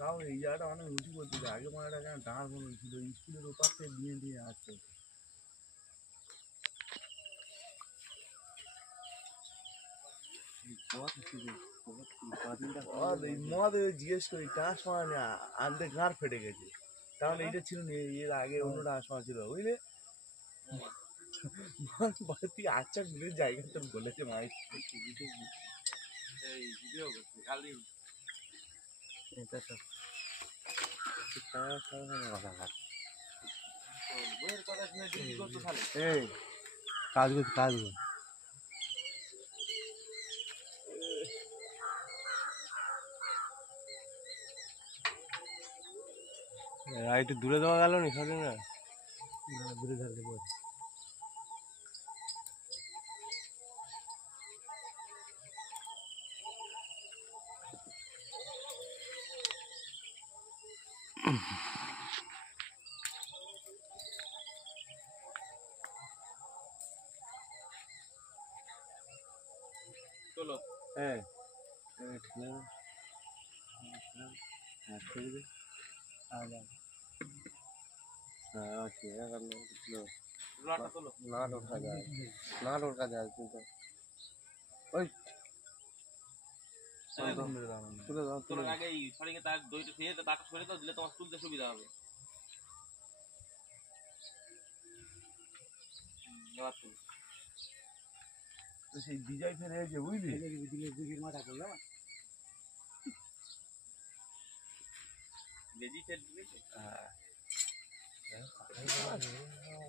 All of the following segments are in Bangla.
তাও এই জায়গাটা অনেক উঁচু করতে আগে মনে একটা কেন ডাঁড় মনে ছিল স্কুলের ওপার থেকে দিয়ে দিয়ে আসছে মদ জিজ্ঞেস করি ট্রান্সফার আনতে গাঁড় ফেটে গেছে তাহলে এইটা ছিল না এর আগে অন্য ট্রান্সফার ছিল বুঝলে বাড়ি আচ্ছা জায়গা তো বলেছে মাইক কাজ করছি কাজ করছি একটু দূরে দেওয়া গেল নি সরে না দূরে ধরতে বল চলো হ্যাঁ না ঢোকা যায় না ঢোকা যায় কিন্তু ওই তুলতে সুবিধা হবে সেই বিজয় ফেলে এসে বুঝলি দিঘির মাথা করলো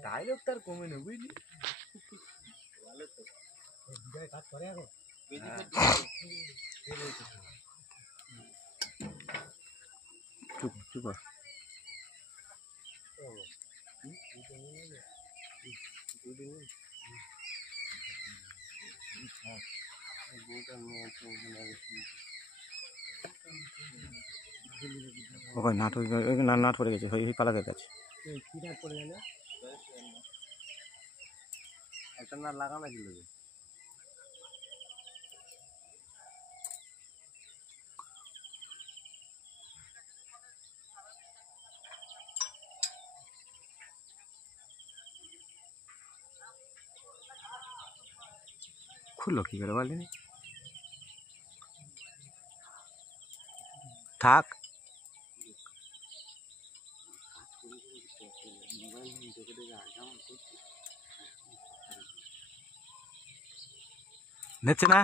ডায়লগ তার কমে না বুঝলি ভালো তো বিজয় কাজ করে এখন চুপ চুপ ওখানে নাট পড়ে গেছে ওই পালাতে গেছে কি নাট পড়ে গেল একটা নাট লাগানো ছিল খুললো কি করে বলেনি থাক নিচ্ছে না